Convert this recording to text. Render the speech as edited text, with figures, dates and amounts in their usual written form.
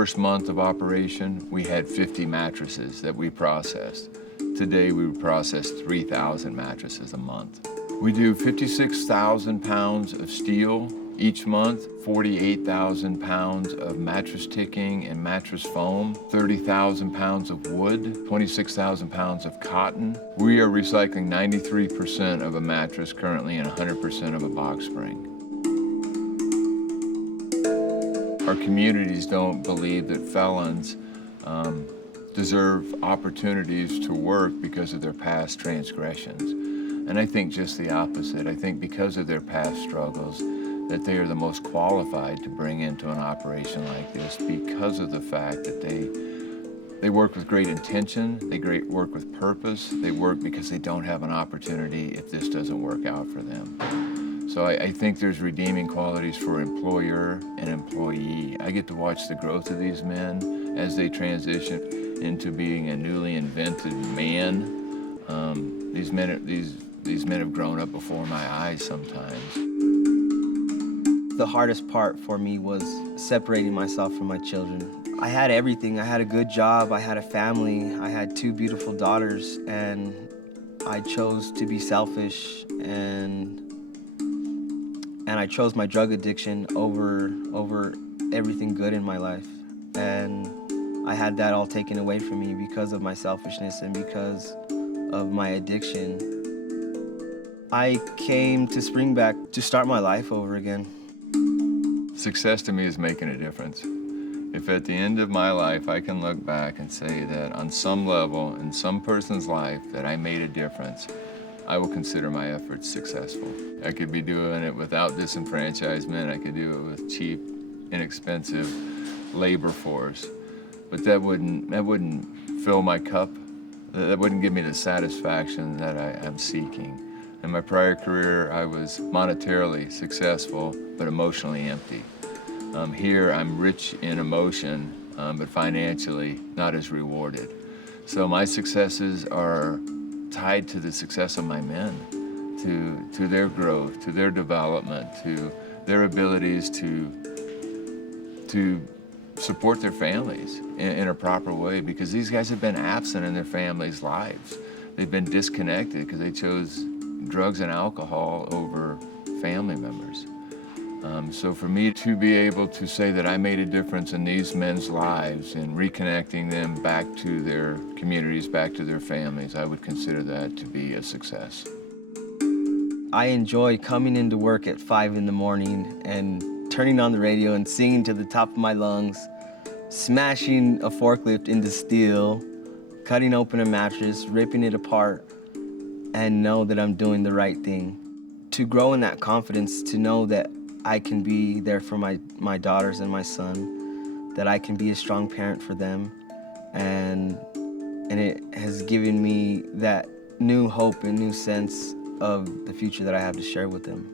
first month of operation, we had 50 mattresses that we processed. Today, we process 3,000 mattresses a month. We do 56,000 pounds of steel each month, 48,000 pounds of mattress ticking and mattress foam, 30,000 pounds of wood, 26,000 pounds of cotton. We are recycling 93% of a mattress currently and 100% of a box spring. Our communities don't believe that felons deserve opportunities to work because of their past transgressions. And I think just the opposite. I think because of their past struggles, that they are the most qualified to bring into an operation like this because of the fact that they work with great intention, they work with purpose, they work because they don't have an opportunity if this doesn't work out for them. So I think there's redeeming qualities for employer and employee. I get to watch the growth of these men as they transition into being a newly invented man. These men have grown up before my eyes sometimes. The hardest part for me was separating myself from my children. I had everything. I had a good job, I had a family, I had 2 beautiful daughters, and I chose to be selfish and I chose my drug addiction over everything good in my life. And I had that all taken away from me because of my selfishness and because of my addiction. I came to Springback to start my life over again. Success to me is making a difference. If at the end of my life I can look back and say that on some level, in some person's life, that I made a difference, I will consider my efforts successful. I could be doing it without disenfranchisement, I could do it with cheap, inexpensive labor force, but that wouldn't fill my cup. That wouldn't give me the satisfaction that I'm seeking. In my prior career, I was monetarily successful, but emotionally empty. Here, I'm rich in emotion, but financially not as rewarded. So my successes are tied to the success of my men, to their growth, to their development, to their abilities to support their families in a proper way, because these guys have been absent in their families' lives. They've been disconnected because they chose drugs and alcohol over family members. So for me to be able to say that I made a difference in these men's lives and reconnecting them back to their communities, back to their families, I would consider that to be a success. I enjoy coming into work at 5 in the morning and turning on the radio and singing to the top of my lungs, smashing a forklift into steel, cutting open a mattress, ripping it apart, and know that I'm doing the right thing. To grow in that confidence, to know that I can be there for my daughters and my son, that I can be a strong parent for them, and it has given me that new hope and new sense of the future that I have to share with them.